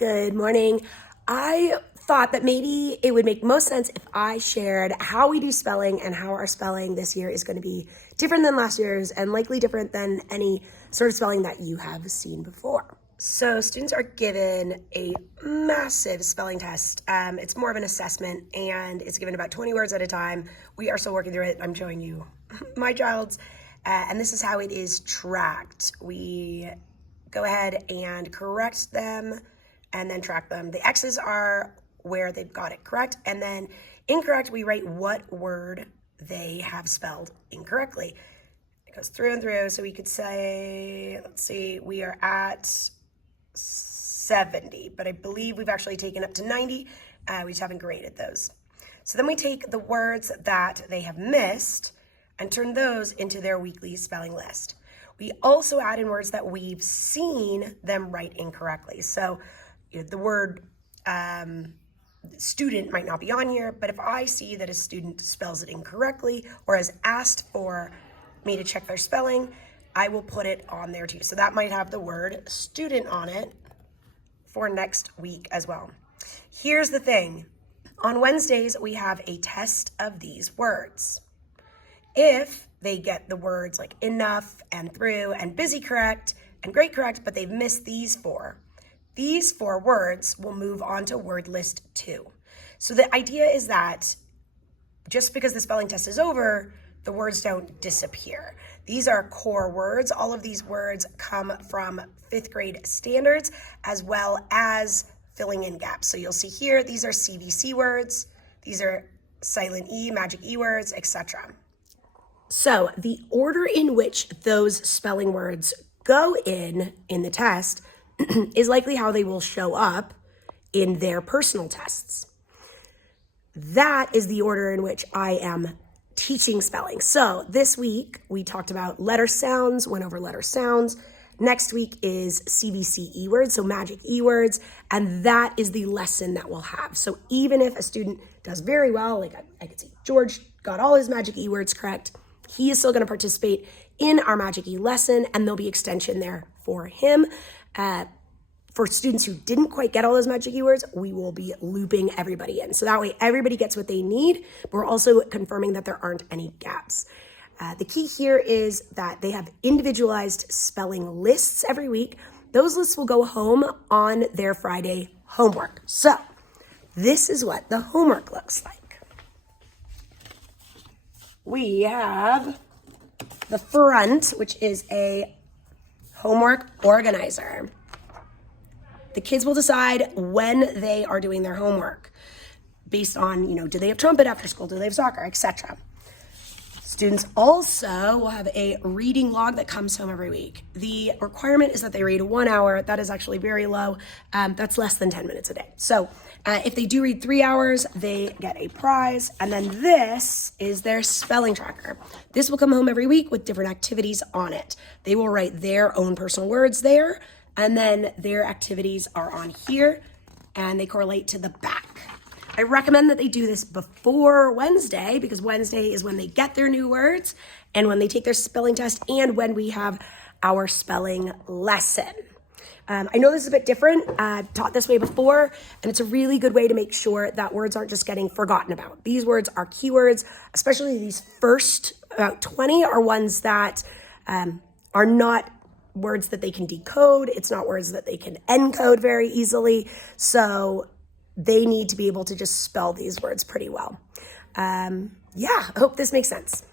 Good morning. I thought that maybe it would make most sense if I shared how we do spelling and how our spelling this year is going to be different than last year's and likely different than any sort of spelling that you have seen before. So students are given a massive spelling test. It's more of an assessment and it's given about 20 words at a time. We are still working through it. I'm showing you my child's, and this is how it is tracked. We go ahead and correct them and then track them. The X's are where they've got it correct, and then incorrect, we write what word they have spelled incorrectly. It goes through and through, so we could say, let's see, we are at 70, but I believe we've actually taken up to 90. We just haven't graded those. So then we take the words that they have missed and turn those into their weekly spelling list. We also add in words that we've seen them write incorrectly. So the word student might not be on here, but if I see that a student spells it incorrectly or has asked for me to check their spelling, I will put it on there too. So that might have the word student on it for next week as well. Here's the thing. On Wednesdays, we have a test of these words. If they get the words like enough and through and busy correct and great correct, but they've missed these four words will move on to word list 2. So the idea is that just because the spelling test is over, the words don't disappear. These are core words. All of these words come from 5th grade standards as well as filling in gaps. So you'll see here, these are CVC words. These are silent E, magic E words, etc. So the order in which those spelling words go in the test is likely how they will show up in their personal tests. That is the order in which I am teaching spelling. So this week we talked about letter sounds, went over letter sounds. Next week is CVC E words, so magic E words, and that is the lesson that we'll have. So even if a student does very well, like I could see George got all his magic E words correct, he is still going to participate in our Magic E lesson, and there'll be extension there for him. For students who didn't quite get all those Magic E words, we will be looping everybody in. So that way everybody gets what they need, but we're also confirming that there aren't any gaps. The key here is that they have individualized spelling lists every week. Those lists will go home on their Friday homework. So this is what the homework looks like. We have the front, which is a homework organizer. The kids will decide when they are doing their homework based on, do they have trumpet after school? Do they have soccer, etc. Students also will have a reading log that comes home every week. The requirement is that they read 1 hour. That is actually very low. That's less than 10 minutes a day. So if they do read 3 hours, they get a prize. And then this is their spelling tracker. This will come home every week with different activities on it. They will write their own personal words there, and then their activities are on here, and they correlate to the back. I recommend that they do this before Wednesday because Wednesday is when they get their new words and when they take their spelling test and when we have our spelling lesson. I know this is a bit different. I've taught this way before, and it's a really good way to make sure that words aren't just getting forgotten about. These words are keywords, especially these first about 20 are ones that are not words that they can decode. It's not words that they can encode very easily. So they need to be able to just spell these words pretty well. I hope this makes sense.